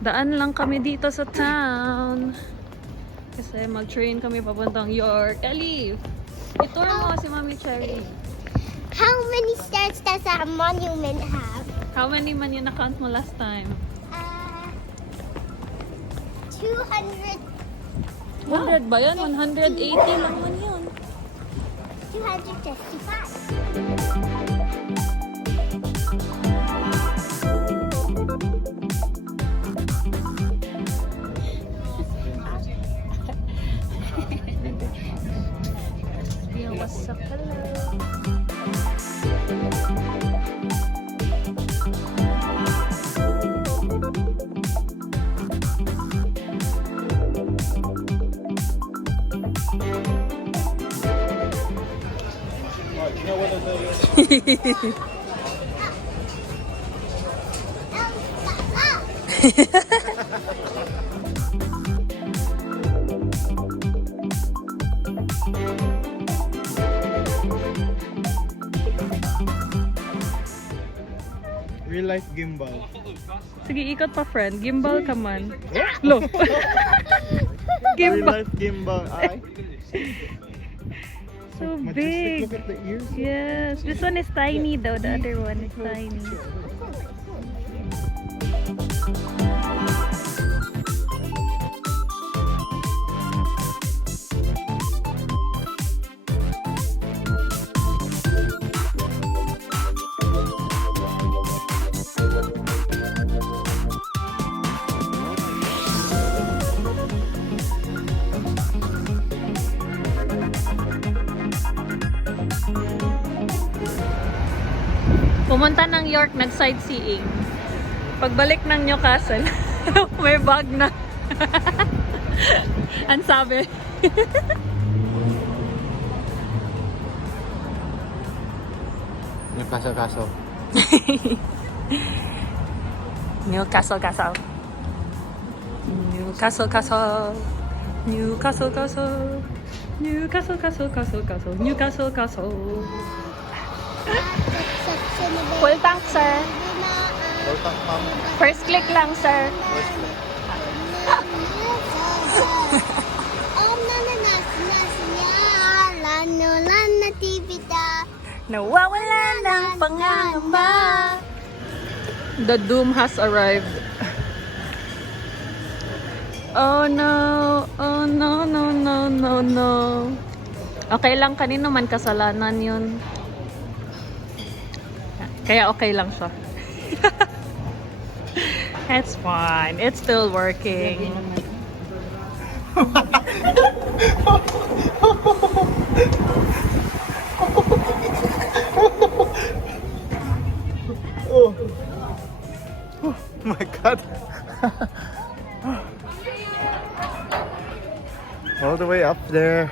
Daan lang kami dito sa town. Kasi mag-train kami papuntang York. Elif, itour mo si Mami Cherry. How many stairs does that monument have? How many man yun na-count mo last time? 200. 100 ba yan? 180 lang man yun. 255. Yeah, what's up? Hello. Real life gimbal. Sige, ikot pa friend. Gimbal ka man. Lo. Real Gimbal. life gimbal. Ay. So Majestic. big. Look at the ears. Yes. This one is tiny though. The other one is tiny. Pumunta ng York, nag-sightseeing. Pagbalik ng Newcastle, may bag na. Ang sabi. Kaso. Newcastle, Castle. Newcastle, Castle. Newcastle, Castle. Newcastle, Castle, Castle, Castle. Newcastle, Castle. Full tank, sir. First click lang, sir. Nawawala ng pangangamba. The doom has arrived. Oh no, oh no, no, no, no, no. Okay lang, kanino man kasalanan yun. Kaya okay lang siya. It's fine. It's still working. Oh. Oh my god. All the way up there.